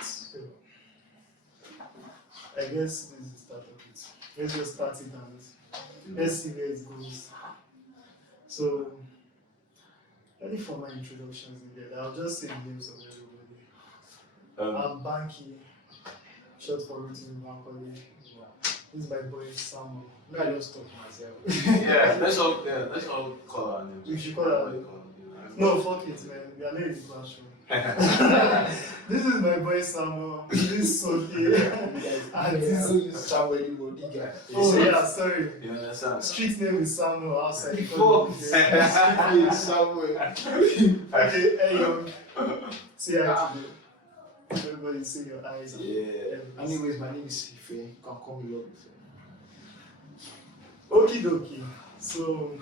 So, I guess this is the start of it. Let's just start it and let's see where it goes. So, ready for my introductions again. I'll just say the names of everybody. I'm Banky, short for Rotimi Bankole. This is my boy Samuel. I just talk myself. Let's all call our names. We should call our names. No, fuck it, man. We are not in the classroom. This is my boy Samuel. This is Sontee. And this is Samuel Ibodiga. Oh yeah, sorry. You understand? Street name is Samuel outside. Fuck. Okay, Samuel. Eyung. Say hi today. Everybody see your eyes. Yeah. Anyways, my name is Ife. You can call me Ife. Okie dokie. So,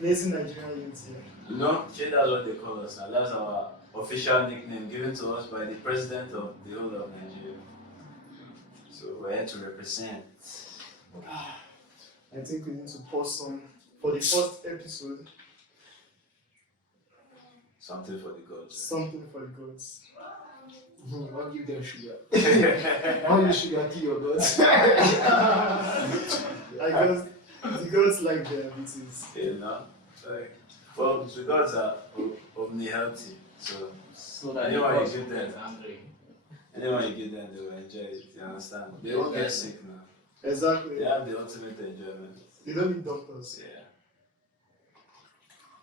Lazy Nigerian Youths here. No, that's what they call us now. That's our official nickname given to us by the president of the whole of Nigeria. So we're here to represent. I think we need to pause some for the first episode. Something for the gods. Something for the gods. I'll give them sugar. How you sugar to your gods? I guess the gods like diabetes. You know? Like, well, the gods are omni-healthy. So that anyone you give them, angry. anyone you give them, they will enjoy it. You understand? They won't get sick now. Exactly. They have the ultimate enjoyment. They don't need doctors. Yeah.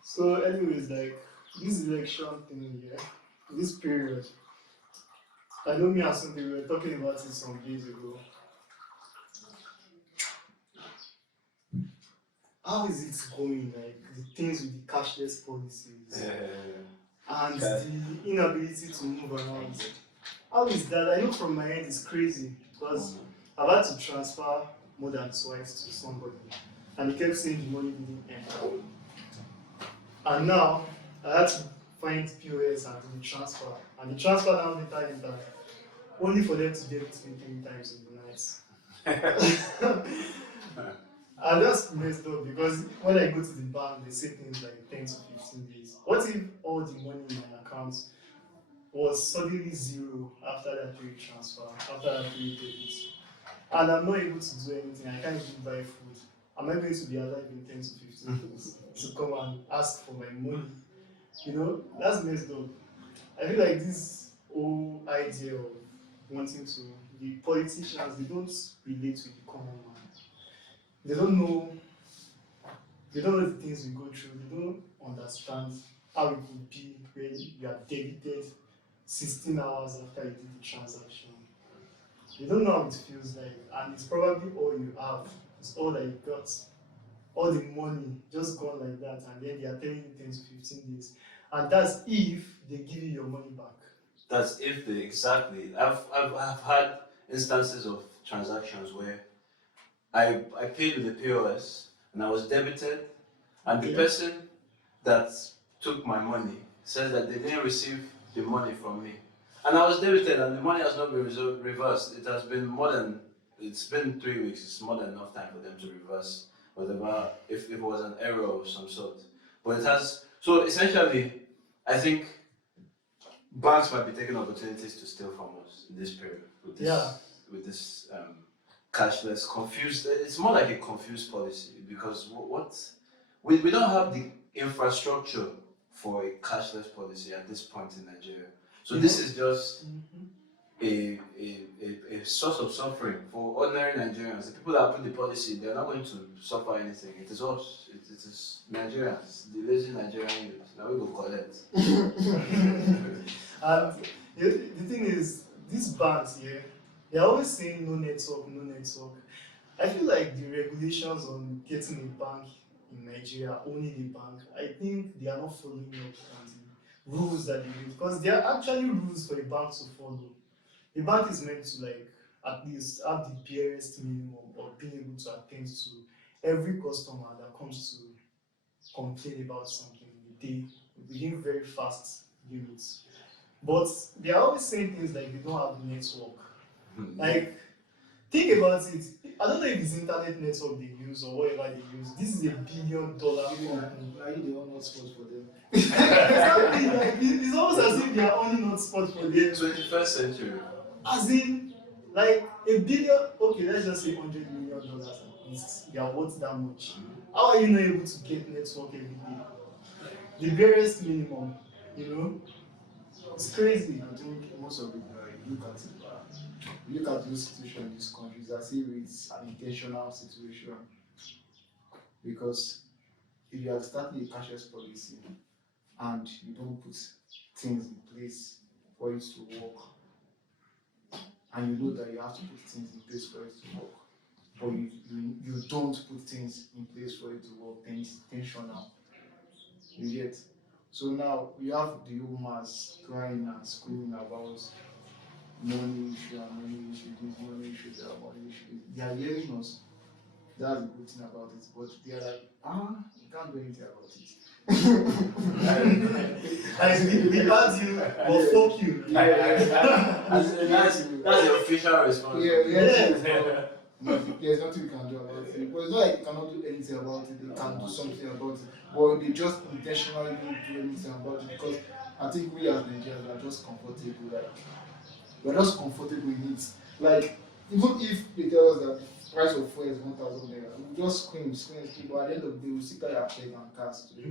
So, anyways, like this election thing here, this period, I know me and Sontee, we were talking about it some days ago. How is it going? Like the things with the cashless policies and the inability to move around. How is that? I know from my end it's crazy because I've had to transfer more than twice to somebody and he kept saying the money didn't enter. And now I had to find POS and do the transfer. And the transfer now later, only for them to debit me 3 times in the night. And that's messed up because when I go to the bank, they say things like 10 to 15 days. What if all the money in my account was suddenly zero after that period transfer, after that period debit? And I'm not able to do anything, I can't even buy food. Am I going to be alive in 10 to 15 days to come and ask for my money? You know, that's messed up. I feel like this whole idea of wanting to, the politicians, they don't relate with the common man. They don't know the things we go through. They don't understand how it would be when you are debited 16 hours after you did the transaction. You don't know how it feels like, and it's probably all you have. It's all that you got. All the money just gone like that, and then they are telling you 10 to 15 days. And that's if they give you your money back. That's if they, exactly. I've had instances of transactions where I paid with the POS and I was debited, and the person that took my money says that they didn't receive the money from me. And I was debited and the money has not been reversed. It has been it's been 3 weeks, it's more than enough time for them to reverse whatever, if it was an error of some sort. But it has, so essentially, I think banks might be taking opportunities to steal from us in this period with this cashless, confused. It's more like a confused policy because we don't have the infrastructure for a cashless policy at this point in Nigeria. So this is just a source of suffering for ordinary Nigerians. The people that put the policy, they're not going to suffer anything. It is us. It is Nigerians, the lazy Nigerian youth. Now we will collect. And the thing is, these banks here, they're always saying no network, no network. I feel like the regulations on getting a bank in Nigeria, owning a bank, I think they are not following up on the rules that they need, because there are actually rules for a bank to follow. The bank is meant to at least have the barest minimum of being able to attend to every customer that comes to complain about something in the day within very fast limits. But they are always saying things like they don't have the network. Like, think about it. I don't know if it's internet network they use or whatever they use. This is $1 billion company. Are you the one hotspot for them? Exactly. Like it's almost as if they are only not spot for them. 21st century. As in, like $1 billion. Okay, let's just say $100 million at least. They are worth that much. How are you not able to get network every day? The barest minimum, you know? It's crazy. I think most of it, you look at those situations in these countries as if it's an intentional situation. Because if you are starting a cashless policy and you don't put things in place for it to work, and you know that you have to put things in place for it to work, but you don't put things in place for it to work, then it's intentional. You get? So now you have the humans crying and screaming about money issue and money issue, this money issue, that money issue. They are hearing us. That's the good thing about it. But they are like, you can't do anything about it. We heard you, but fuck you. That's the official response. Yeah. There's nothing we can do about it. But it's not like you cannot do anything about it. They can do something about it. But they just intentionally don't do anything about it because I think we as Nigerians are just comfortable. Like we're just comfortable in it. Like even if they tell us that the price of fuel is 1,000 naira, we'll just scream. But at the end of the day, we'll sit there and pay and cast to the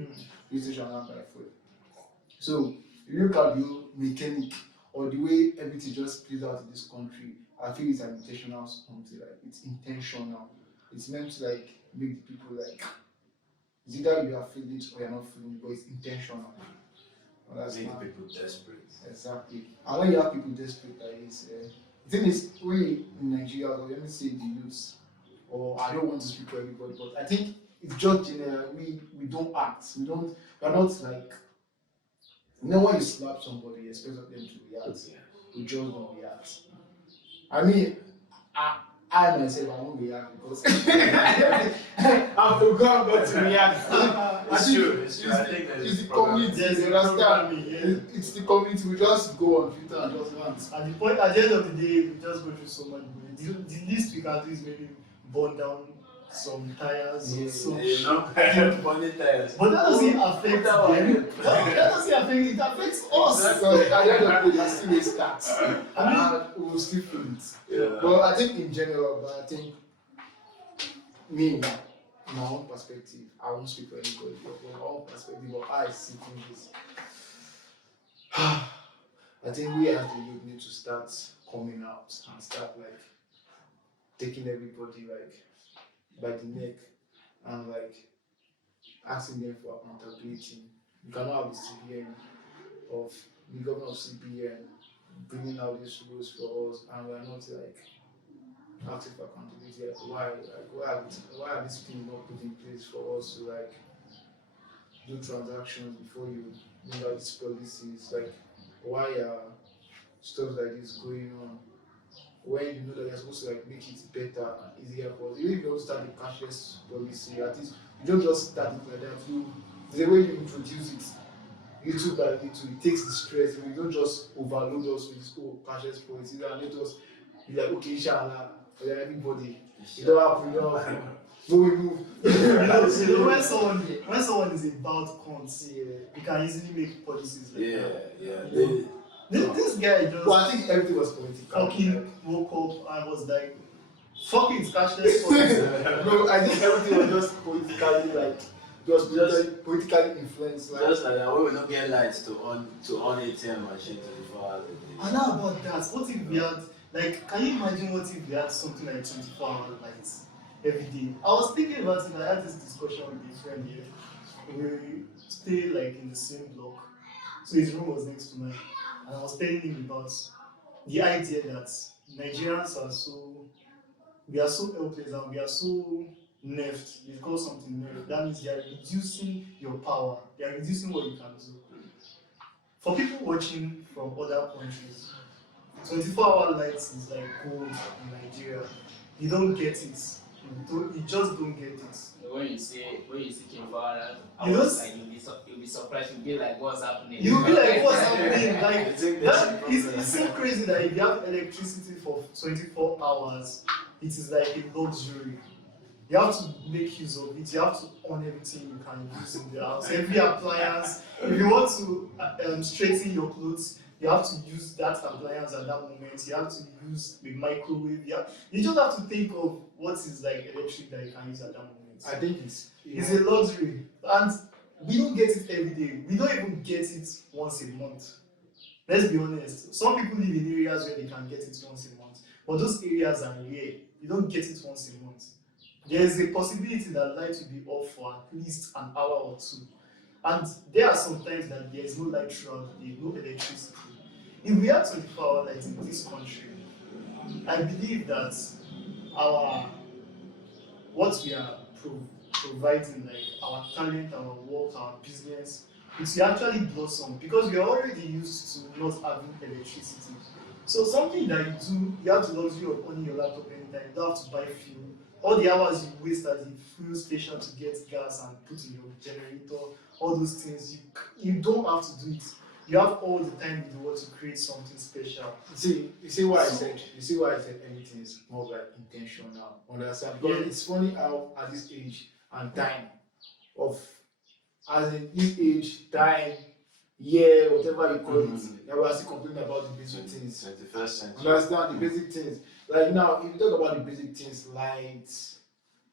police station and buy fuel. So if you look at the mechanic or the way everything just plays out in this country, I feel it's an intentional something. Like it's intentional. It's meant to like make the people like it's either you are feeling it or you're not feeling it, but it's intentional. That's make people desperate. Exactly. And when you have people desperate like this, the thing is, we in Nigeria, or let me say the youths, or I don't want to speak for everybody, but I think it's just general. We don't act. We're not like. You know when you slap somebody, you expect them to react. We just don't react. I mean, I myself, I won't react because I'm the girl got to react. It's true. I think it's the community. You understand? It's the community. We just go on Twitter and just rant. At the end of the day, we just go through so much. The least we can do is maybe burn down some tires or some. Burning tires. But that doesn't affect them. That doesn't affect it. It affects us. So at the end of the day, that's still a start. And we'll still feel it. Yeah. But I think in general, me, my own perspective, I won't speak for anybody, but from my own perspective, but I see things. I think we as the youth need to start coming out and start like taking everybody like by the neck and like asking them for accountability. You cannot have the CBN of the governor of CBN bringing out these rules for us and we are not like asking for accountability. Like why are these things not put in place for us to like do transactions before you bring out these policies? Like why are stuff like this going on when you know that you're supposed to like make it better and easier for us? Even if you don't start the cashless policy, at least you don't just start it like that. There's a way you introduce it little by little. It takes the stress. You don't just overload us with this whole cashless policy and let us be like, okay, inshallah, everybody. You don't have to. So we move. When someone is about cons, you can easily make policies like that. This guy just. Well, I think everything was political. Fucking woke up and was like, fuck it, cashless policy. No, I think everything was just politically like. Just politically influenced. Like, just like that, we will not get lights to on ATM machine 24 hours a day. And how about that? What if we had, like, can you imagine what if we had something like 24-hour lights every day? I was thinking about it, I had this discussion with a friend here. We stay like in the same block, so his room was next to mine. And I was telling him about the idea that Nigerians we are so helpless and we are so nerfed. They call something nerfed. That means they are reducing your power. They are reducing what you can do. For people watching from other countries, 24-hour lights is like gold in Nigeria. You don't get it. You just don't get it. When you see 24 hours, like you'll be surprised. You'll be like, what's happening? You'll be like, what's happening? Like it's so crazy that if you have electricity for 24 hours, it is like a luxury. You have to make use of it. You have to own everything you can use in the house. Every appliance. If you want to straighten your clothes, you have to use that appliance at that moment. You have to use the microwave. You just have to think of what is like electric that you can use at that moment. I think It's a luxury, and we don't get it every day. We don't even get it once a month. Let's be honest. Some people live in areas where they can get it once a month, but those areas are rare. You don't get it once a month. There is a possibility that light will be off for at least an hour or two, and there are some times that there is no light throughout the day, no electricity. If we had 24-hour light in this country, I believe that our what we are providing, like our talent, our work, our business, it will actually blossom because we are already used to not having electricity. So something that you do, you have the luxury of owning your laptop anytime. You don't have to buy fuel. All the hours you waste at the fuel station to get gas and put in your generator, all those things, you don't have to do it. You have all the time in the world to create something special. You see what I said? You see why I said everything is more like intentional. Understand? Because it's funny how at this age and time of, as in this age, time, year, whatever you call it, we are still complaining about the basic things. 21st century. Understand the basic things. Like now, if you talk about the basic things, lights,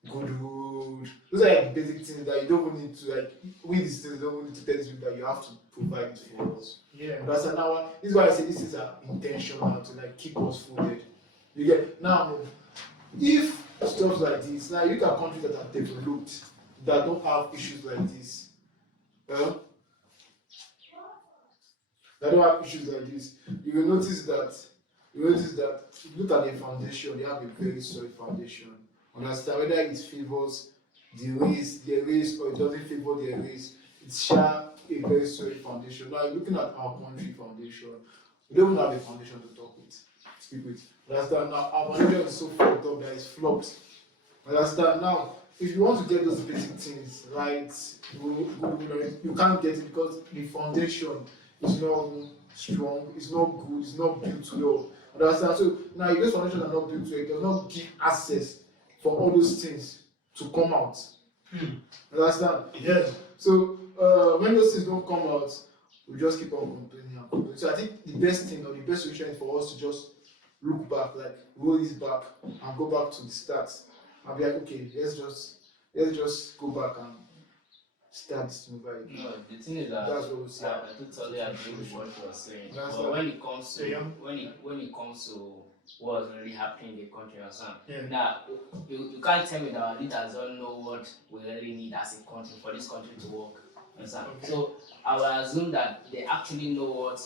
good road, those are like the basic things that you don't need to, like, we these things don't need to tell these people that you have to provide it for us. Yeah. Understand? Now, this is why I say this is intentional to like keep us folded. You get now, if stuff like this, now you look at countries that are developed that don't have issues like this. That don't have issues like this, you will notice that if you look at their foundation, they have a very solid foundation. Understand? Whether it favors their race, or it doesn't favor their race, it's share a very solid foundation. Now, looking at our country foundation, we don't even have a foundation to speak with. Understand? Now, our foundation is so fucked up that it's flopped. Understand? Now, if you want to get those basic things right, you can't get it because the foundation is not strong, it's not good, it's not built well. Understand? So now, if those foundations are not built well, it does not give access for all those things to come out. Understand? Yeah. So when those things don't come out, we just keep on complaining and complaining. So I think the best thing or the best solution is for us to just look back, like roll this back and go back to the start and be like, okay, let's just go back and start this new vibe. No, the thing is that That's what we see. I totally agree with what you are saying. That's But right. when it comes to when it comes to what's really happening in the country, now you can't tell me that our leaders don't know what we really need as a country for this country to work. Understand? Okay. So I will assume that they actually know what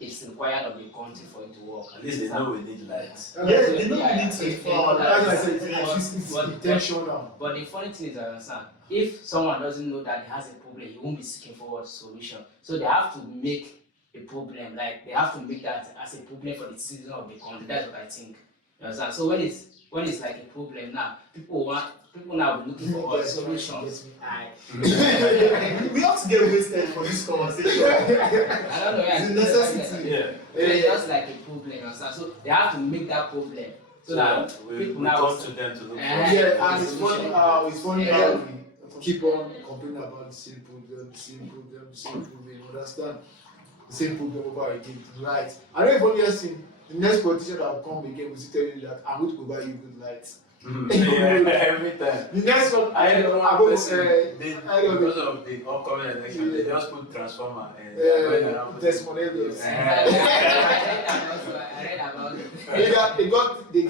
is required of the country for it to work. At least they know we need lights. Yeah, they know we need to follow. As I said, it's intentional. But the funny thing is, I understand, if someone doesn't know that he has a problem, he won't be seeking for a solution. So they have to make a problem, like they have to make that as a problem for the citizen of the country. That's what I think. You understand? So when it's like a problem now, people now be looking for solutions. We have to get wasted for this conversation. I don't know. It's a necessity. Yeah. It's just like a problem, you understand? So they have to make that problem so that we people come now to them to look for Yeah, and it's funny how we keep on complaining about the same problem. Understand? The same problem over again. Lights. I don't even hear saying the next politician that will come again will tell you that I'm going to provide you good lights. every time. The next one, I don't I'm know going to say, because of the upcoming election, they just put transformer and going around. testimonials. I read about it. They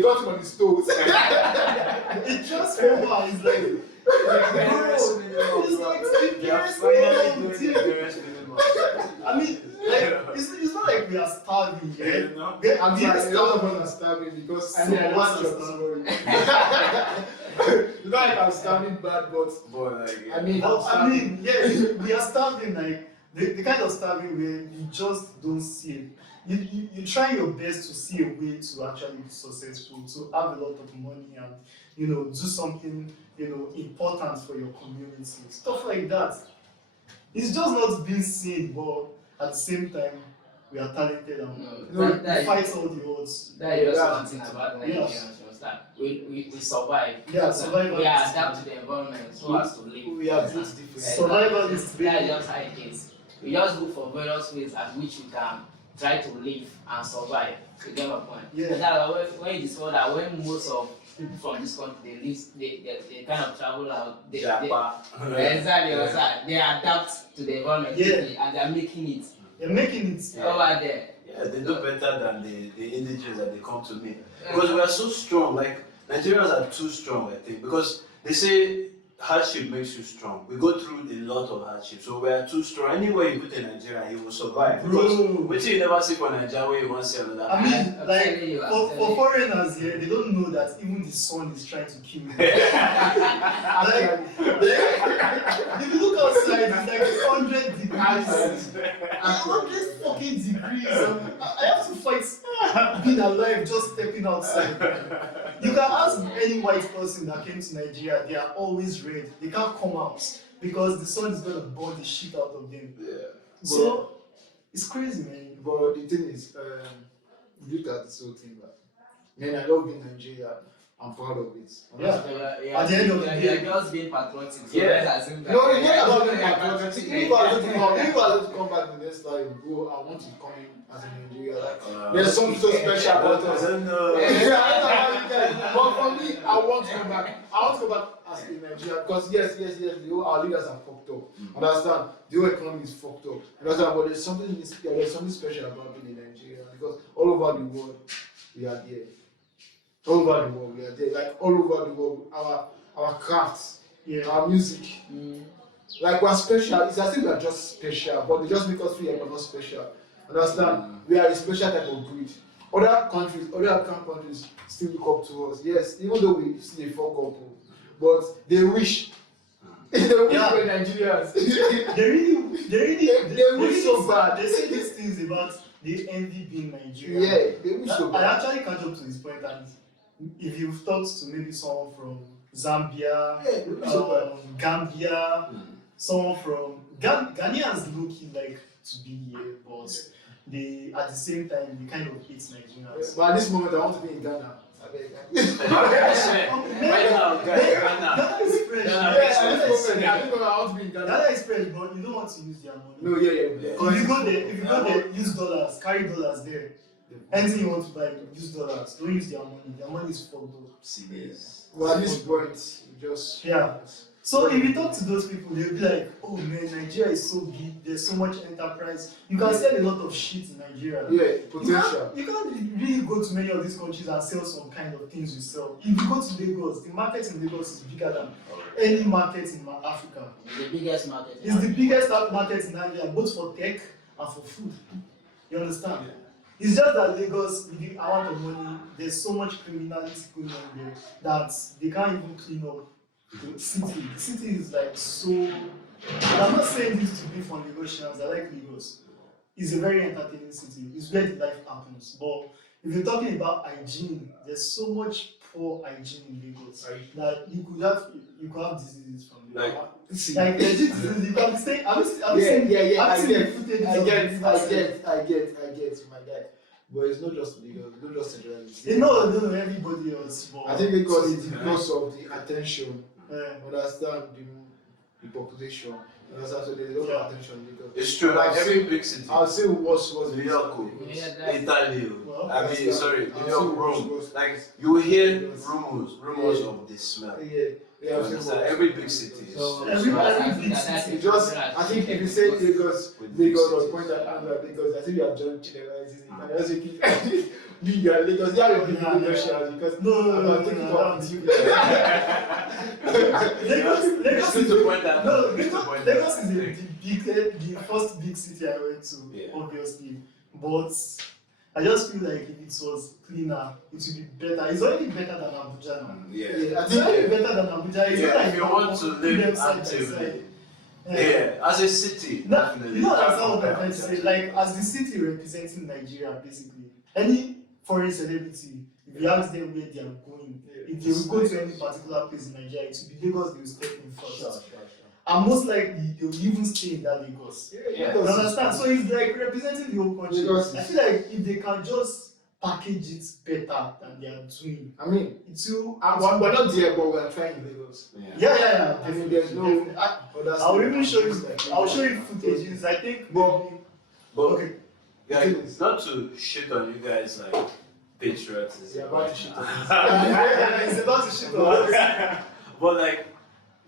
got him on his toes. It transformer is like, I mean, like, it's not like we are starving, yeah? I'm We are sorry, a lot of starving. us are starving because I know what's your story. It's not like I'm starving bad, but I mean, yeah, we are starving, like, the kind of starving where you just don't see it. You try your best to see a way to actually be successful, to have a lot of money and, do something, important for your community, stuff like that. It's just not being seen, but at the same time, we are talented and No, we fight all the odds. that is just Yeah. one thing about Nigerians. Yes. You understand? We survive. Yeah, So survival we is- adapt to the environment so as to live. We are built different. Survival is That is just how it is. We just look for various ways at which we can try to live and survive. You get my point? Yeah. And that's why when you discover that when most of people from this country they kind of travel out, exactly, they adapt to the environment quickly and they are making it They're making it. over there. Yeah, they do better than the indigenous that they come to me. Because we are so strong, like Nigerians are too strong, I think. Because they say hardship makes you strong. We go through a lot of hardship, so we are too strong. Anywhere you put in Nigeria, you will survive. Because wait till you never see for Nigeria where you want to see another. I mean, I'm like telling you, for foreigners here, they don't know that even the sun is trying to kill you. Like, if you look outside, it's like 100 degrees. 100 fucking degrees. I have to fight being alive just stepping outside. You can ask any white person that came to Nigeria, they are always red. They can't come out because the sun is gonna burn the shit out of them. Yeah. So it's crazy, man. But the thing is, look at this whole thing. Man, I love being Nigeria. I'm proud of it. Yeah. At the end of the day- you're just being patriotic. So Yeah. let's assume that No, it's not about being you're patriotic. patriotic. If I want to come back the next time, bro, I want to come in as a Nigeria. Like, there's something so special about us. I don't know. Yeah, I don't know how you guys. But for me, I want to come back. I want to go back as a Nigeria because yes, our leaders are fucked up. Understand? The whole economy is fucked up. Understand? But there's something special about being in Nigeria because all over the world we are there. All over the world we are there. Like all over the world, our crafts, our music. Like we're special. It's as if we are just special, but they just make us feel like we're not special. Understand? We are a special type of breed. Other countries, other African countries still look up to us. Yes, even though we still a fuck up, but they wish. They wish we're Nigerians. They wish so bad. They say these things about they envy being Nigerian. Yeah, they wish so I bad. actually catch up to this point, and if you've talked to maybe someone from Zambia, Yeah, they wish so bad. Gambia, someone from Ghanaians low key like to be here, but they at the same time they kind of hate Nigerians. But at this moment, I want to be in Ghana. I beg. Right now, guys, right now. Ghana is fresh. Ghana Yeah, is at this moment, I want to be in Ghana Ghana. is fresh, but you don't want to use their money. No, yeah. If you go there, use dollars, carry dollars there. Anything you want to buy, use dollars. Don't use their money. Their money is fucked up. CBS. Well, at this point, you just So if you talk to those people, they'll be like, "Oh man, Nigeria is so big. There's so much enterprise. You can sell a lot of shit in Nigeria." yeah, potential. You can't really go to many of these countries and sell some kind of things you sell. If you go to Lagos, the market in Lagos is bigger than any market in Africa. The biggest market. It's the biggest market in Nigeria, both for tech and for food. You understand? It's just that Lagos, with the amount of money, there's so much criminality going on there that they can't even clean up the city. The city is like so. And I'm not saying this to be from Lagosians. I like Lagos. It's a very entertaining city. It's where the life happens. But if you're talking about hygiene, there's so much poor hygiene in Lagos that you could have diseases from Lagos. Like legit diseases. You can be saying, I get, my guy. But it's not just Lagos, it's not just centralized. No, everybody else. But I think because it's because of the attention, yeah. understand the population, understand, so there's a lot of attention because It's true, like every big city. I'll say what's New York, Italy, Well, I mean, sorry, I'll New say York, Rome. what's- Like, you will hear rumors of the smell. Yeah, You understand? Every big city is. So Every big that's city. It just, I think if you say Lagos or point at Angra, because I think you are just generalizing it. And also keep you are Lagos, you are a big Lagosians because No, I'm taking it off with you. Lagos Just to point that out. Just to point that Lagos out. is the first big city I went to, obviously. But I just feel like if it was cleaner, it would be better. It's already better than Abuja now. Yeah. I It's think already better than Abuja. It's not Yeah, like if you want to live side by actively. side. Yeah, as a city, No, definitely. you know that's what I'm trying to say. Like as the city representing Nigeria, basically, any foreign celebrity, if you ask them where they are going, if they will go to any particular place in Nigeria, it will be Lagos. They will step in first. and most likely they will even stay in that Lagos. Yeah. You understand? So it's like representing the whole country. Lagos I is- feel like if they can just package it better than they are doing, I mean, it will. we're not there, but we are trying in Lagos. Yeah. I mean, there's no. Definitely. I'll even show you. I'll show you footages. I think. But Okay. Yeah, The thing is- not to shit on you guys like patriotism. Yeah, about to shit on us. It's about to shit on us. But like,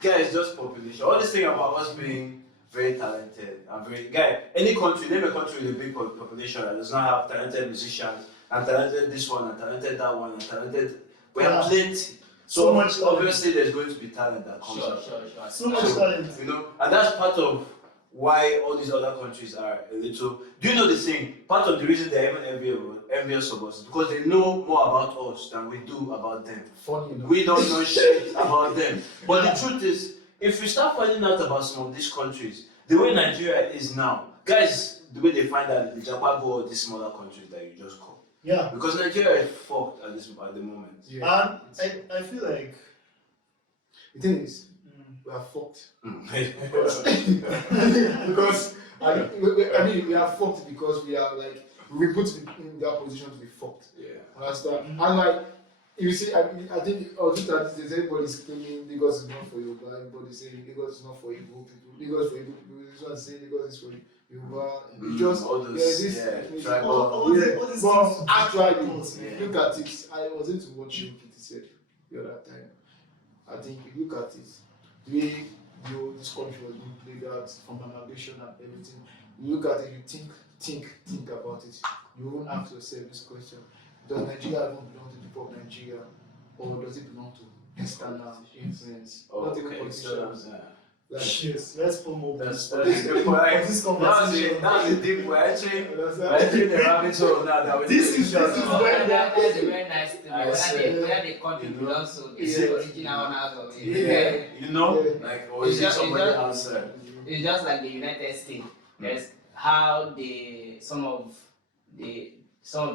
guys, just population. All this thing about us being very talented and very any country, name a country with a big population that does not have talented musicians and talented this one and talented that one and talented. We have plenty. So much talent. Obviously, there's going to be talent that comes out. Sure. So much talent. You know, and that's part of why all these other countries are a little. Do you know the thing? Part of the reason they're even envious of us is because they know more about us than we do about them. Funny enough. We don't know shit about them. But the truth is, if you start finding out about some of these countries, the way Nigeria is now, guys, the way they find out the Japan go all these smaller countries that you just call. Yeah. Because Nigeria is fucked at the moment. Yeah. And I feel like. The thing is, we are fucked. Mm. Because I mean, we are fucked because we are like we put in that position to be fucked. Yeah. Understand? And like you see, I think everybody's claiming Lagos is not for you, but everybody's saying Lagos is not for Igbo people. Lagos is for Igbo people. This one saying Lagos is for Yoruba. It's just all those, there's this tribal. all these but things- actually, Yeah. look at it. I was able to watch you Kitty said the other time. I think if you look at it, the way this country was being played out from an ambition and everything, you look at it, you think about it. You won't ask yourself this question: does Nigeria even belong to the people of Nigeria, or does it belong to external influence? Not even politicians. Like, Yes, let's promote That's this. the point. This conversation. That's the deep. We're entering the rabbit hole now that we This is That's a where very nice thing. I Whether see. the country belongs to Is the it- original owners of it. Yeah. You know, Yeah. like, or is it It's somebody just- outside? It's just like the United States. There's how some of the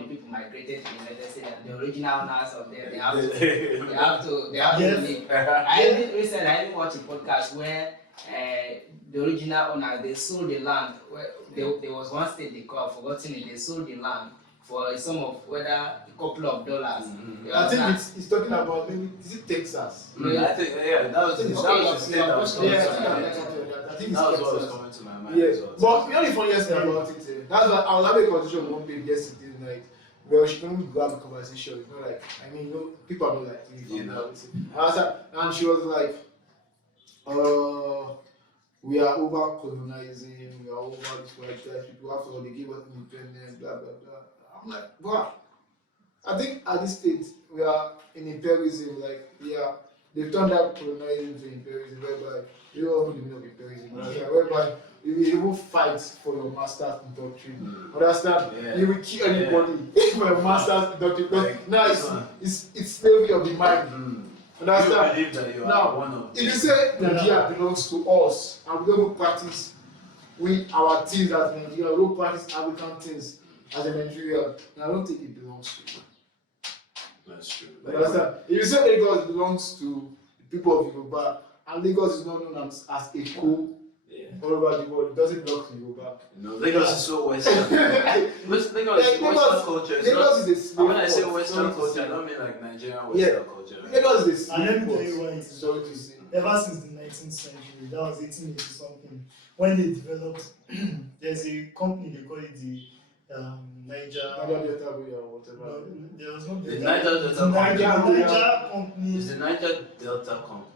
people migrated to the United States. And the original owners of them, they have to Yes. leave. I even watched a podcast where the original owner they sold the land. Where there was one state they called, forgotten it. They sold the land for a sum of whether a couple of dollars. Mhm. You I think understand? it's talking about maybe is it Texas? I think, that was the state that was coming to my mind. I think it's That was what was Texas. coming to my mind. Yeah, as well. but the only funniest thing about it, that's why I was having a conversation with one babe yesterday night. Well, she couldn't grab the conversation. You know, like I mean, people are not like really You know. and she was like, we are over colonizing, we are over this white guys. People after all they give us independence, blah blah blah. I'm like, wow. I think at this stage we are in imperialism. Like, they've turned that colonizing to imperialism, whereby you don't know the meaning of imperialism. Whereby you will even fight for your master's doctrine. Understand? Yeah. You will kill anybody for your master's doctrine. Because Like, now this one. it's slavery of the mind. You Understand? believe that you are Now, one of if you say Nigeria belongs to us and we don't practice with our things as Nigeria, we don't practice African things as a Nigerian, I don't think it belongs to you. That's true. You understand? If you say Lagos belongs to the people of Yoruba, and Lagos is not known as a co Yeah. all over the world, it doesn't belong to Yoruba. You know, Lagos is so Western. Lagos is Western culture. It's Lagos not, is a slave when I say port, Western sorry to culture, say. I don't mean like Nigerian Yeah. Western culture. Lagos is a And let slave me tell you port. why it is. Sorry to say. Ever since the 19th century, that was 1880 something, when they developed, there's a company they call it the Naija. Niger Delta Boya or whatever. No, there was no The Delta. Niger Delta The Naija company. It's the Niger Delta company.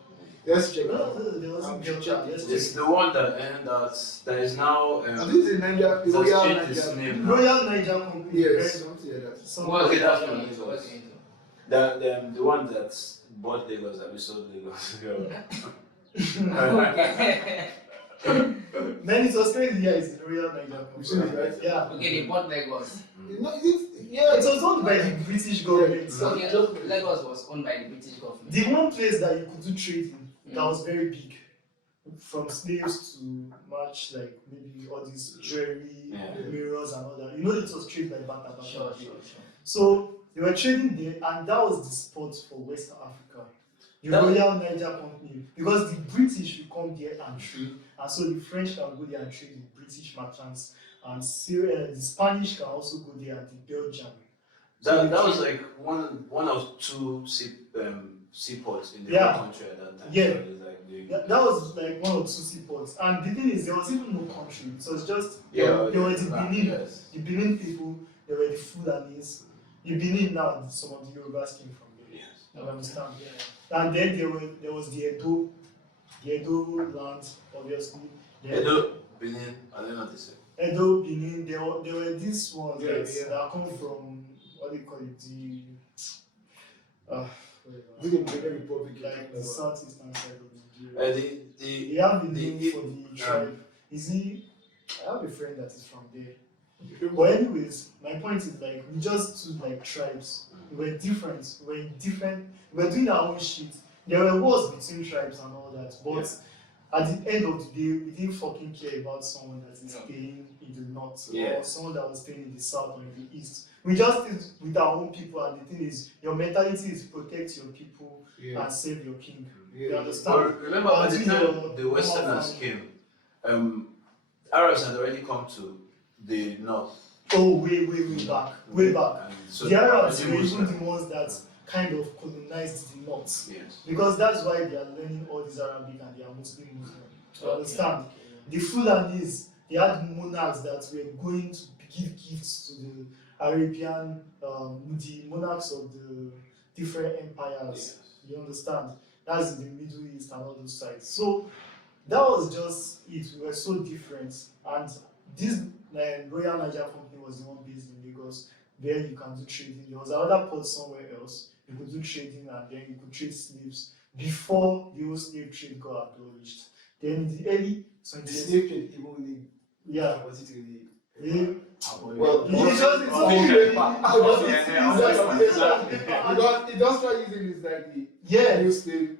Let's check it No, out. there wasn't I'm Delta. checking. Let's It's check. the one that is now. I think it's the Niger, the That's Royal changed its Niger. name now. Royal Naija company. Yes, something like that. Something What's Okay, it that's into? what it is. What's it into? The one that bought Lagos that we sold Lagos. Okay. Then it was crazy. Yeah, it's the Royal Naija You see it, company. right? Yeah. Okay, they bought Lagos. No, Yeah, it was owned by the British government. Okay, look, Lagos was owned by the British government. The one place that you could do trading that was very big, from slaves to match like maybe all these jewelry, Yeah. mirrors and all that. You know, it was traded by Bata. Sure. So they were trading there, and that was the spot for West Africa. the Royal Niger Company, because the British will come there and trade, and so the French can go there and trade with British merchants, and the Spanish can also go there and the Belgian. That was like one of two seaports in the whole country at that time. Yeah. So like That was like one of two seaports, and the thing is, there was even no country. It was just there were the Benin, yes. the Benin people. There were the Fulanis. The Benin now, some of the Yorubas came from there. Yes. You understand? Yeah. And then there was the Edo land, obviously. Edo, Benin, I don't know what they say. Edo, Benin. There were these ones that come from what do you call it? The Benin Republic, like the southeastern side of Nigeria. They have the name for the tribe. I have a friend that is from there. But anyways, my point is like we just took like tribes. We were different. We were doing our own shit. There were wars between tribes and all that. But at the end of the day, we didn't fucking care about someone that is staying in the north or someone that was staying in the south or in the east. We just did with our own people, and the thing is, your mentality is protect your people and save your king. You understand? But remember, by the time the Westerners came, Arabs had already come to the north. Oh, way back. Way back. So the Arabs were even the ones that kind of colonized the north. Yes. Because that's why they are learning all this Arabic and they are Muslim. You understand? The Fulanis, they had monarchs that were going to give gifts to the Arabian, the monarchs of the different empires. You understand? That's in the Middle East and all those sides. So that was just it. We were so different. And this Royal Niger Company was the one based in Lagos. There you can do trading. There was another port somewhere else. You could do trading, and then you could trade slaves before the whole slave trade got abolished. Then in the early 20th, the slave trade even really was it really? Well, because industrial using is like the new slave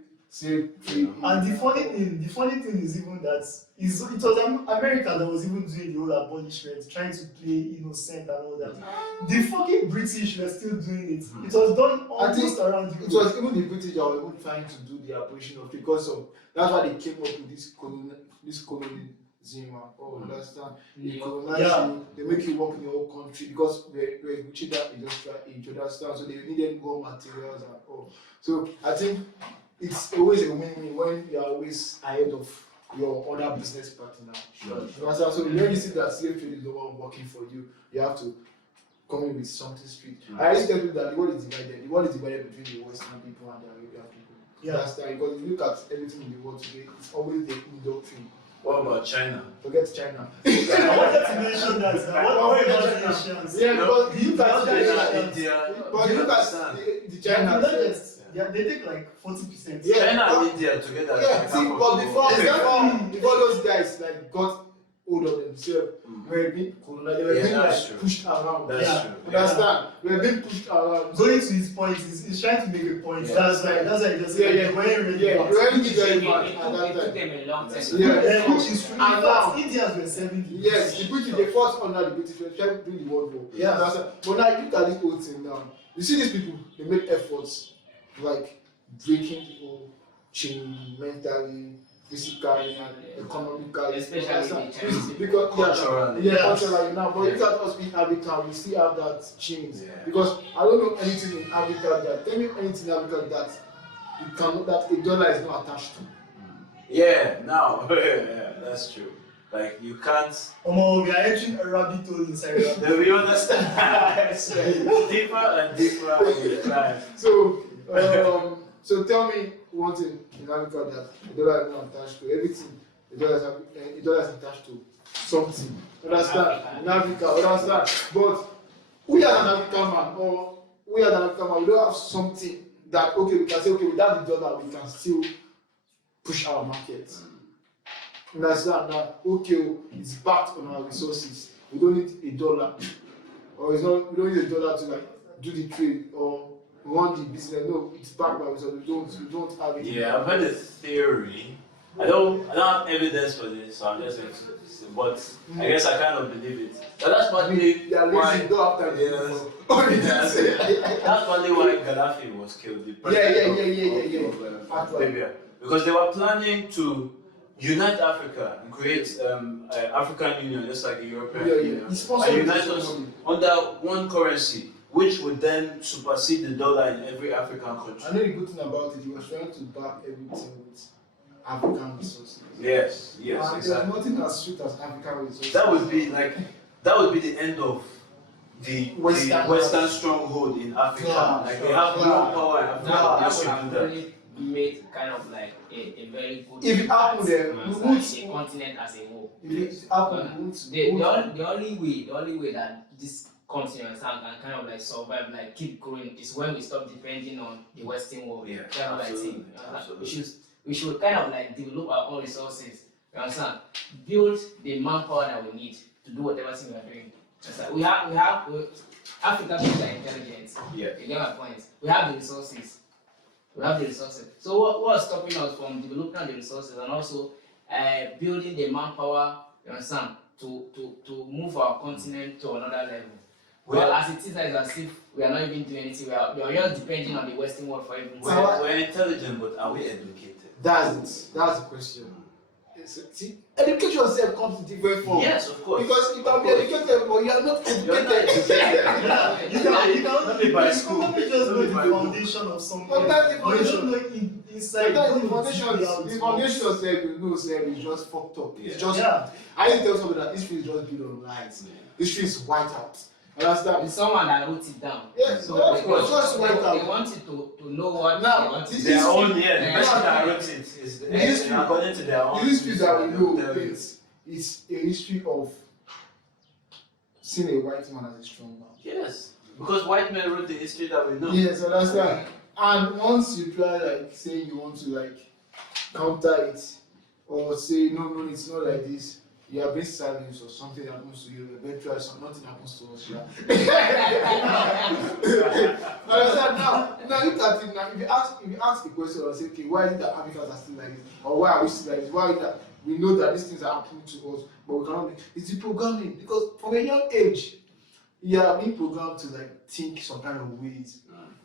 trade. And the funny thing is even that it was America that was even doing the whole abolishment, trying to play innocent and all that. The fucking British were still doing it. It was done almost around the world. It was even the British that were even trying to do the abolition of trade, because of that's why they came up with this colonialism. Oh, understand? They colonize you, they make you work in your own country because we're each other understand. So they needed raw materials and all. So I think it's always a win-win when you are always ahead of your other business partner. Sure. So when you see that slave trade is the one working for you, you have to come in with something street. I always tell you that the world is divided. The world is divided between the Western people and the Arabian people. That's that, because if you look at everything in the world today, it's always the indoctrine. What about China? Forget China. I wanted to mention that. What about nations? Yeah, because you look at China, India. But you look at the China. They take like 40%. China and India together. Yeah, see, but before those guys like got hold of themselves, we were being colonized. They were being like pushed around. That's true. Understand? We were being pushed around. Going to his point, he's trying to make a point. Yeah. That's why he just said we really did very bad at that time. It took them a long time. Which is true. In fact, Indians were serving the Yes, the British, they fought under the British, were trying to bring the world war. But now you look at this whole thing now. You see these people, they make efforts like breaking the whole chain mentally, physically, economically, especially because culturally. Culturally now. But look at us in Africa, we still have that chains. Because I don't know anything in Africa that tell me anything in Africa that you cannot, that a dollar is not attached to. Yeah, that's true. Like you can't. We are entering a rabbit hole inside rabbit hole. We understand. Deeper and deeper we climb. So tell me one thing in Africa that a dollar is not attached to. Everything a dollar is attached to something. Understand? In Africa, understand? But we as an African man, we don't have something that we can say without the dollar we can still push our market. Understand that it's backed on our resources. We don't need a dollar, or we don't need a dollar to like do the trade or run the business. No, it's backed by resources. We don't have it. Yeah, I've heard a theory I don't have evidence for this, so I'm just going to say, but I guess I kind of believe it. So that's partly They are lazy, don't have time to yes. Only Yes. this. That's partly why Gaddafi was killed. The president of Libya. Because they were planning to unite Africa and create African Union, just like the European Union, and unite us under one currency, which would then supersede the dollar in every African country. I know the good thing about it, he was trying to back everything with African resources. Yes, And exactly. there's nothing as sweet as African resources. That would be the end of the Western stronghold in Africa. Yeah, like sure, they have sure. more power in Africa. Now, They that would should have do that. really made kind of like a very good If it happened there, we would- a continent as a whole. If it happened, The only way that this continent can kind of like survive, like keep growing, is when we stop depending on the Western world. Yeah, Kind of like absolutely, thing. absolutely. We should kind of like develop our own resources. You understand? Build the manpower that we need to do whatever thing we are doing. Understand? African people are intelligent. Yeah. You get my point? We have the resources. So what's stopping us from developing the resources and also building the manpower, you understand, to move our continent to another level? Well, as it is, as if we are not even doing anything, we are just depending on the Western world for everything. We're intelligent, but are we educated? that's it. That's the question. See, education yourself comes in different forms. Yes, of course. Because you can be educated, but you are not You're not educated. educated. You can Not be by school. Not just know the foundation of something. Sometimes the Or you foundation- don't know inside. Sometimes the you don't foundation, see how it the works. foundation yourself, you know, self is just fucked up. Yeah. It's just. Yeah. I used to tell somebody that history is just built on lies. History is white out. Understand? It's someone that wrote it down. Yeah, So of they, course, just they, white they out. want you to know what Now, they want to this do. Their is- own, the Yeah. person that wrote it is The history- according to their own. The history that we they'll know tell you. is a history of seeing a white man as a strong man. Yes, because white men wrote the history that we know. Yes, understand. And once you try like saying you want to like counter it or say no, it's not like this, you are being silenced or something happens to you, eventually nothing happens to us. Understand? Now look at it now. If you ask the question or say, okay, why is it that Africans are still like this? Or why are we still like this? Why is that we know that these things are happening to us, but we cannot it's the programming, because from a young age you are being programmed to like think some kind of ways.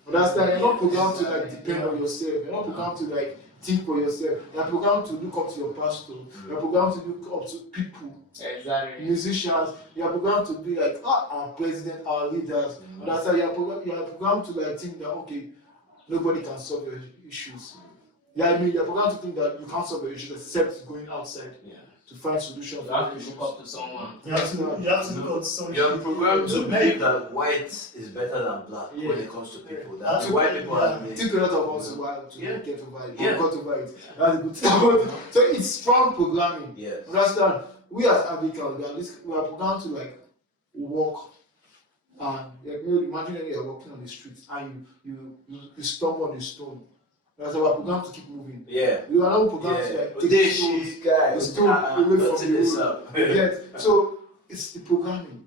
Understand? You're not programmed to like depend on yourself. You're not programmed to like think for yourself. You're programmed to look up to your pastor. You're programmed to look up to people, Exactly. musicians. You're programmed to be like our president, our leaders. Understand? You're programmed to like think that okay, nobody can solve your issues. Yeah, I mean, you're programmed to think that you can't solve your issues except going outside to find solutions. You have to look up to someone. You have to look up to some You're shit. programmed to Like- believe that white is better than black when Yeah. it comes to people. Yeah. That white people are It took a lot of us to Yeah. get over it. Yeah. Got over it. That's a good thing. So it's strong programming. Yes. Understand? We as Africans, we are programmed to like walk and like, imagine when you are walking on the streets and you stumble on a stone. That's why we are programmed to keep moving. Yeah. We are not programmed to like take the stones, the stone away from the road. You get? So it's the programming.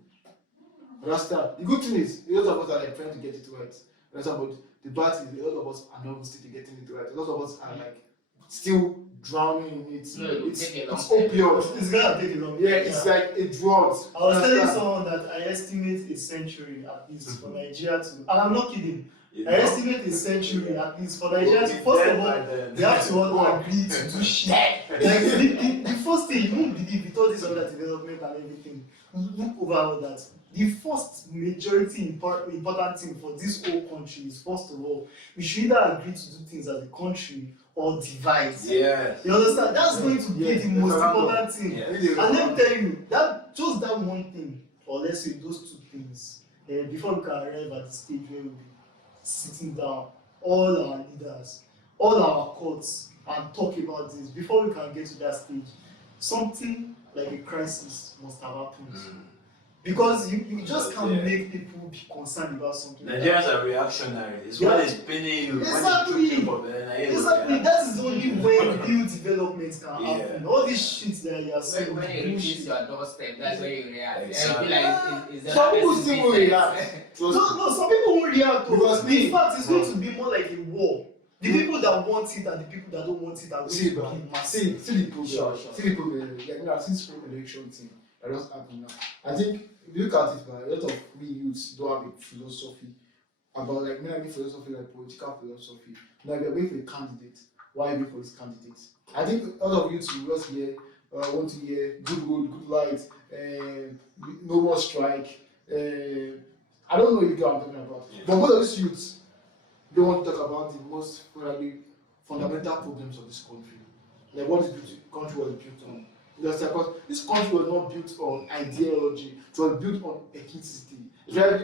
Understand? The good thing is, a lot of us are like trying to get it right. Understand? But the bad thing is, a lot of us are not still getting it right. A lot of us are like still drowning in it. No, it will It's take a long opioid. It's gonna take a long Yeah, it's like a drug. I was telling Understand? someone that I estimate a century at least for Nigeria to, and I'm not kidding. You I know? estimate a century at least for Nigeria to, We'll be first dead of by all, then. they have to all agree to do shit. Like the first thing, you won't believe with all this other development and everything, look over all that. The first majority important thing for this whole country is, first of all, we should either agree to do things as a country or divide. Yeah. You understand? That's going to be Yeah, the most it's a important thing. Yeah. And let me tell you, that just that one thing, or let's say those two things, before we can arrive at the stage where we'll be sitting down, all our leaders, all our courts, and talk about this, before we can get to that stage, something like a crisis must have happened. Because you just can't Yeah. make people be concerned about something. like Nigerians that. are reactionary. It's Yeah. when it's paining you. Exactly. When it's tripping for them. Exactly, that is only when real development can Yeah. happen. All this shit that you are saying. When it reaches your doorstep, that's where you react. Exactly. And be like, is Some people still will react. No, some people won't react. Because In fact, it's going to be more like a war. The people that that want it and the people that don't want it are going See, to bro. be See the problem. Sure. See the problem. Like now, since the election thing that just happened now, I think if you look at it, a lot of we youths don't have a philosophy about like maybe philosophy like political philosophy. Like we're waiting for a candidate. Why wait for this candidate? I think a lot of youths will just hear, want to hear good road, good light, no more strike. I don't know if you get what I'm talking about. Yeah. But most of these youths don't want to talk about the most probably fundamental problems of this country. Like what this country was built on. Because this country was not built on ideology, it was built on ethnicity. If you look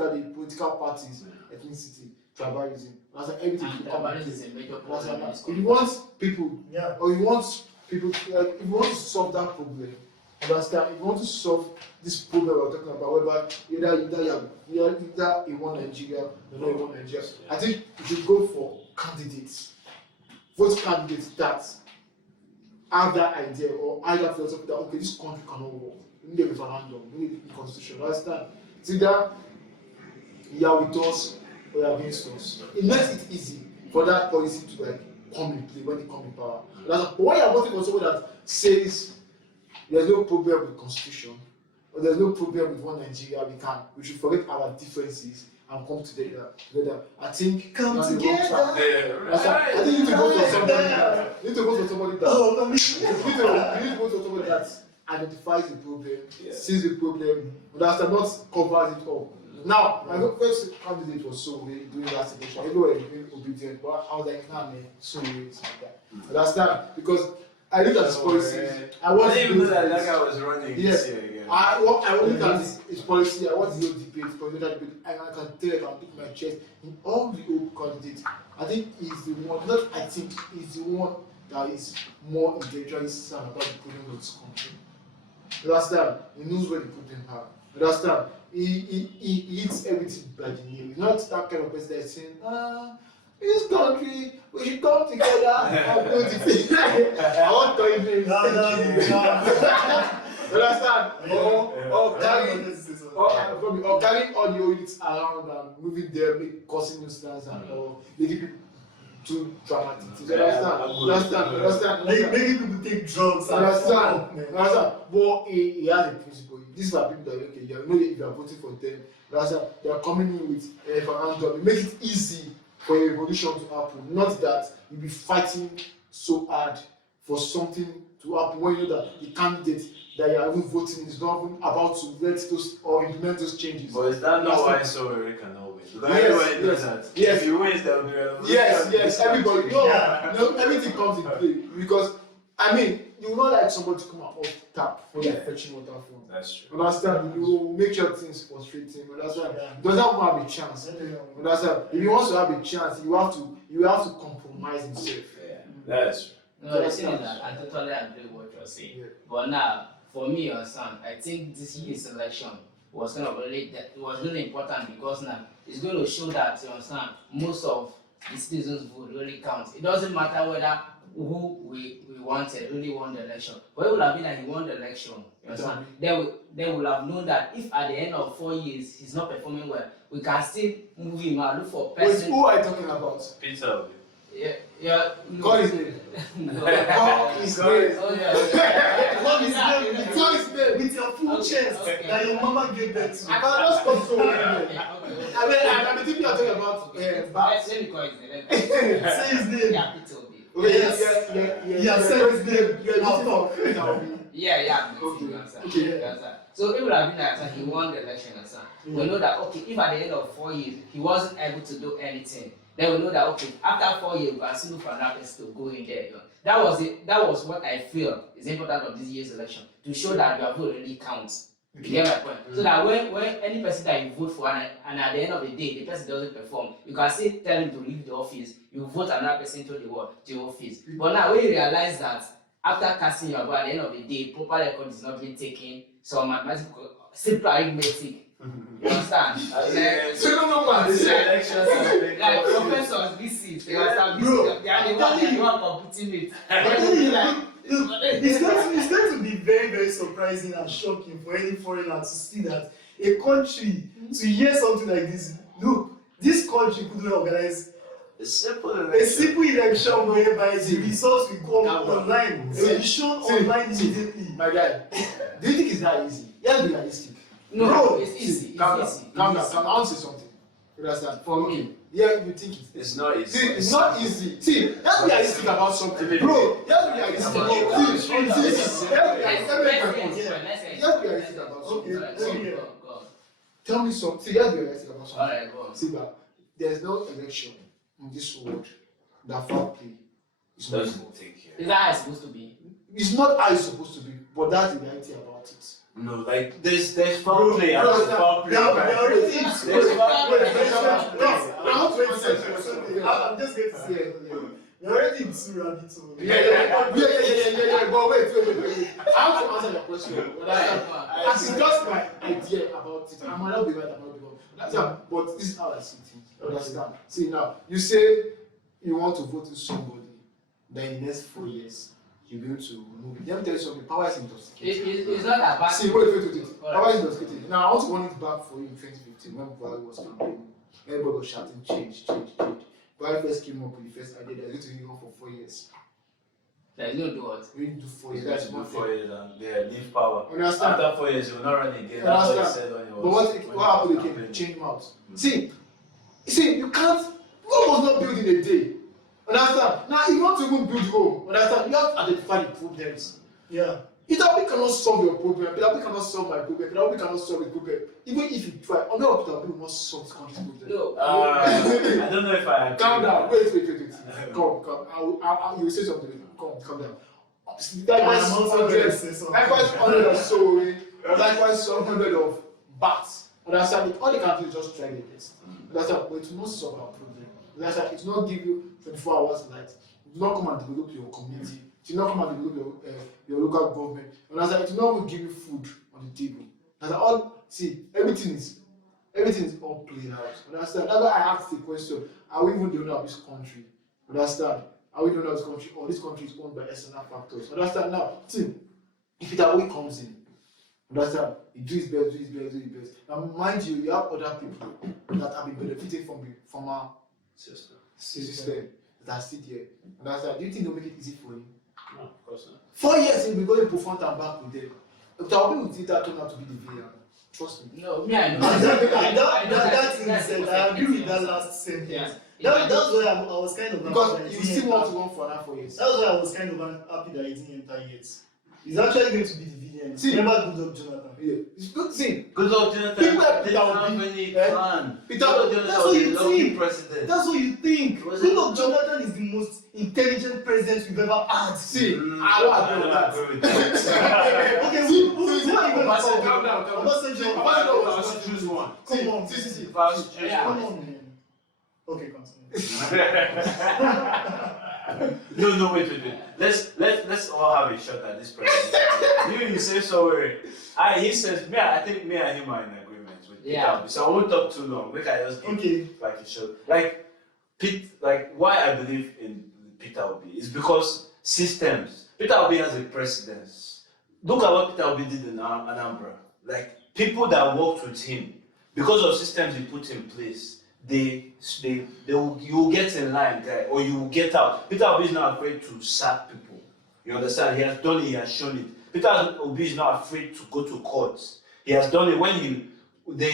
at the political parties, ethnicity, tribalism, that's like everything. And tribalism is a major problem. If you want people, Yeah. or you want people, like if you want to solve that problem, understand? If you want to solve this problem we're talking about, whereby either you want Nigeria or not you want Nigeria, I think you should go for candidates. Vote candidates that have that idea or either philosophy that okay, this country cannot work. We need a referendum, we need a constitution. Understand? It's either you are with us or you are against us. It makes it easy for that policy to like come in play when they come in power. But when you are voting for someone that says there's no problem with the constitution, or there's no problem with one Nigeria, we should forget our differences and come together. I think Come you together. I think you need to vote for somebody that you need to vote for somebody that Oh, I mean, you need to vote for somebody that identifies the problem, sees the problem, but not covers it up. Now, my first candidate was so during last election. Everywhere was being obedient, but I was like, nah, man, so it's like that. Understand? Because I looked at his policies. I didn't even know that guy was running Yes. this year again. I looked at his policy. I watched the old debate, political debate, and I can tell, I can put my chest in all the old candidates. I think he's the one. Not I think he's the one that is more intellectually sound about the problem of this country. Understand? He knows where the problem are. Understand? He eats everything by the nail. He's not that kind of person that's saying, this country, we should come together and build the thing. I want to even understand? Or carrying all the units around and moving them, causing nuisance and making people too dramatic. Understand? making people take drugs. Understand? But he has a principle. These are people that okay, you know if you are voting for them, they are coming in with a referendum. It makes it easy for a revolution to happen. Not that you'll be fighting so hard for something to happen when you know that the candidate that you are even voting is not even about to let those or implement those changes. But is that not why Sowore cannot win? Because Yes, everybody knows that. yes. If he wins, there will be a Yes, everybody. Yeah. No, everything comes in play because I mean, you will not like somebody to come out off tap for like fetching water from. That's true. Understand? You will make sure things frustrating. Understand? Yeah. Doesn't have a chance. Understand? If he wants to have a chance, you have to compromise himself. Yeah, that's true. No, the thing is that I totally agree with what you're saying. Yeah. But now, for me, your son, I think this year's election was kind of really important because now it's going to show that you understand most of the citizens' vote really counts. It doesn't matter whether who we wanted really won the election. But it would have been that he won the election. You understand? They will have known that if at the end of 4 years he's not performing well, we can still move him and look for a Wait, person. who are you talking about? Peter. Yeah. God is name. No. God is name. Oh, yeah. What is name? God is name. With your full chest that your mama gave birth to. I can just come so Okay. I'm thinking you're talking about bats. Let me call his name. Say his name. Yeah, Peter Obi. Yeah, say his name. I'll talk. Yeah. Okay. You understand? Okay. You understand? So it would have been that he won the election, understand? We know that okay, if at the end of 4 years he wasn't able to do anything, then we know that okay, after 4 years we can still look for another person to go in there. You know? That was it. That was what I feel is important of this year's election to show that your vote really counts. You get my point? So that when any person that you vote for and at the end of the day the person doesn't perform, you can still tell him to leave the office. You vote another person to the office. But now when you realize that after casting your vote at the end of the day, proper record is not being taken, some mathematical simple arithmetic. You understand? So no man. Like professors, VCs, they understand? Bro, They are the one computing it. I'm telling you, like, it's going to be very, very surprising and shocking for any foreigner to see that a country, to hear something like this. Look, this country couldn't organize A simple A election. simple election whereby the results will come online. It will be shown online See, immediately. my guy, do you think it's that easy? Yeah, be realistic. No, Bro, it's easy. Calm It's down, easy. calm down. It's I want to say something. You understand? For me. Yeah, you think it's It's not easy. See, it's not easy. See, let's be realistic about something. Bro, let's be realistic about easy. let's be realistic Let's about Okay, something. let's hear. go. Tell me something. See, let's be realistic about something. Alright, go on. See, but there's no election in this world that foul play is not Doesn't involved. take care. Is that how it's supposed to be? It's not how it's supposed to be, but that's the reality about it. No, like there's foul play. I know foul play. They are right? already There's foul play. I'm just going to say, you're already in two rabbit hole. Yeah. But wait. I have to answer your question. As it's just my idea about it, I might not be right about it, but this is how I see things. Understand? See now, you say you want to vote to somebody, then in the next 4 years, you'll be able to move it. Let me tell you something, power is intoxicating. It's not that bad. See, wait. Power is intoxicating. Now, I want to run it back for you in 2015 when Buhari was campaigning. Everybody was shouting, change. Buhari first came up with the first idea that he's going to be on for 4 years. Like, you don't do what? We need to do 4 You years. guys That's do not 4 fair. years and they leave power. Understand? After 4 years, you will not run again. That's what he said when he was. But what happened again? campaigning. Change mouths. See, you can't. Rome was not built in a day. Understand? Now, if you want to even build Rome, understand? You have to identify the problems. Yeah. Peter cannot solve your problem. Peter cannot solve my problem. Peter cannot solve the problem. Even if you try, I know Peter will not solve this country's problem. No. I don't know if I agree. Calm down. Wait. Come. You will say something. Calm down. Likewise, I'm also going to say 100. something. Likewise, 100 of soul. Likewise, 100 of bats. Understand? All they can do is just try their best. Understand? But it will not solve our problem. Understand? It will not give you 24 hours light. It will not come and develop your community. It will not come and develop your local government. Understand? It will not give you food on the table. Everything is all played out. Understand? That's why I asked the question: are we even the owner of this country? Understand? Are we the owner of this country, or this country is owned by external factors? Understand? Now, see, if it always comes in, understand? He do his best. Now, mind you, you have other people that have been benefiting from the former system that sit here. Understand? Do you think they'll make it easy for him? No, of course not. 4 years he'll be going to front and back with them. If there will be with it that turn out to be the villain. Trust me. No, me, I know. That thing said, I agree with that last sentence. Yeah. That's why I was kind of Because you still want to run for another 4 years. That's why I was kind of happy that he didn't enter yet. He's actually going to be the villain. See, remember Goodluck Jonathan? Yeah. It's good thing. Good luck, Jonathan. People They that don't will have be- any eh? plan. Peter- Goodluck that's Jonathan what was you a lucky think. president. That's what you think. Was it? Goodluck Jonathan is the most intelligent president we've ever had. See, Mm, I don't agree with that. agree with that. Okay, who are you going to Obasanjo, call? calm down. Obasanjo. Obasanjo I was should choose one. Come on. See. Fast choose Yeah. Come one. on, man. Okay, continue. No, wait. Let's all have a shot at this president. You say sorry. He says, I think me and him are in agreement with Peter Yeah. Obi. So I won't talk too long. We can just give Okay. like a shot. Why I believe in Peter Obi is because systems. Peter Obi has a precedence. Look at what Peter Obi did in Anambra. Like people that worked with him, because of systems he put in place, you will get in line, guy, or you will get out. Peter Obi is not afraid to sack people. You understand? He has done it, he has shown it. Peter Obi is not afraid to go to court. He has done it when he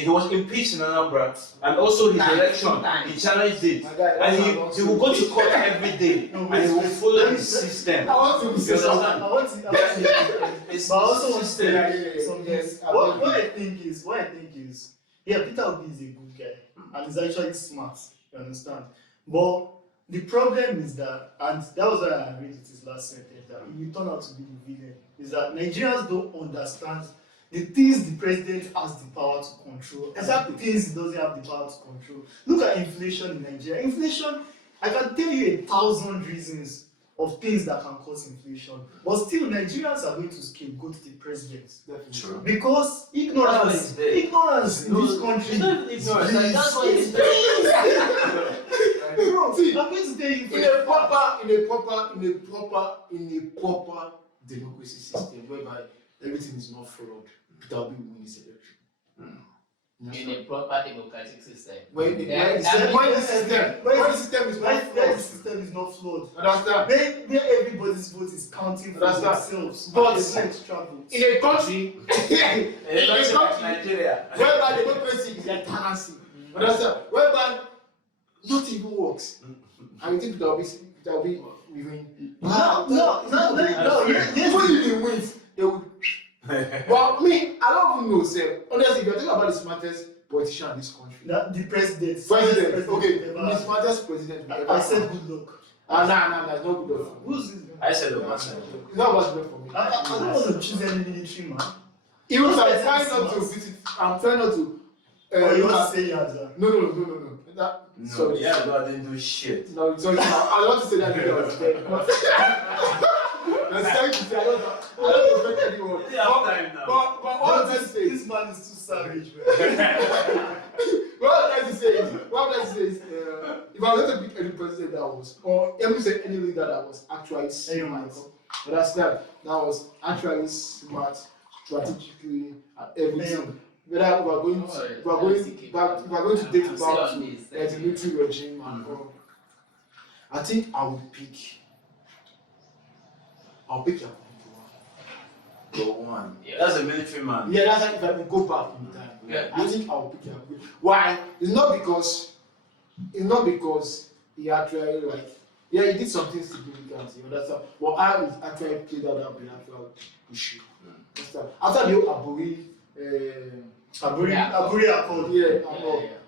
was impeached in Anambra, and also his election, he challenged it. And he will go to court every day, No, and he will follow the system. I want to say You something. understand? I want to It's but I also want to system. say something. Yes, I What agree. I think is, yeah, Peter Obi is a good guy and he's actually smart. You understand? But the problem is that, and that was why I agreed with his last sentence, that he will turn out to be the villain. Is that Nigerians don't understand the things the president has the power to control, and the things he doesn't have the power to control. Look at inflation in Nigeria. Inflation, I can tell you 1,000 reasons of things that can cause inflation, but still Nigerians are going to scapegoat the president. True. Because ignorance in this country. It's not even ignorance. Like, that's why it's Bro, see, I'm going to tell you in a proper democracy system whereby everything is not fraud, Peter Obi will win this election. in a proper democratic system. When the Yeah, system is Why not the flawed. system is not flawed? Understand? Where everybody's vote is counting for Understand? themselves. But- there's no extra votes. In a country, In a country like Nigeria. whereby democracy is like tenancy, understand? Whereby nothing even works. And you think that will be within. No. Yes. Even if they win, they will. But me, I don't even know, sir. Honestly, if you're talking about the smartest politician in this country, The president. president, okay, ever. the smartest president. I said good luck. Nah, it's not good enough. Who's this guy? I said Obasanjo. It's not what's good for me. I don't want to choose any military man. Even Who's I'm the trying person not to smart? visit. I'm trying not to. Or you look want at- to say Yaza? No. That, No, sorry. yeah, God didn't do shit. No, sorry. I want to say that because I was dead. I'm trying to say I don't respect anyone. Yeah, But- time now. But what I'm trying to say is, This man is too savage, man. what I'm trying to say is, if I were to pick any president that was, or let me say any leader that was actually smart, understand, that was actually smart, strategically, and everything. Whether we are going to date back to the military regime and all, I think I would pick. I'll pick your The one. Yeah. That's a military man. Yeah, that's like if I can go back in time. Yeah. I think I'll pick your Why? It's not because he actually like he did something significant, you understand? But how he actually played out that bilateral issue. Understand? After the Aburi Accord. yeah.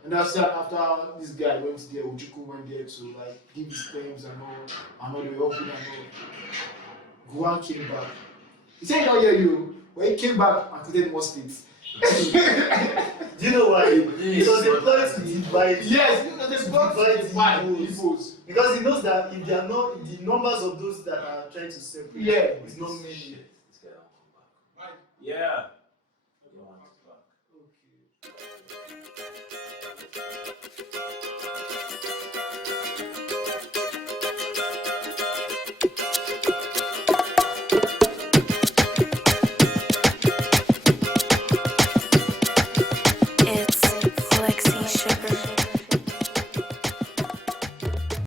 Understand? After this guy went there, Ojukwu went there to like give his claims and all the way up and all. Guan came back. He said he don't hear you, but he came back and created more states. Do you know why? Because they plan to divide. Yes, because they brought the five Igbos. Because he knows that if they are not, the numbers of those that are trying to separate Yeah. is not many. Yeah.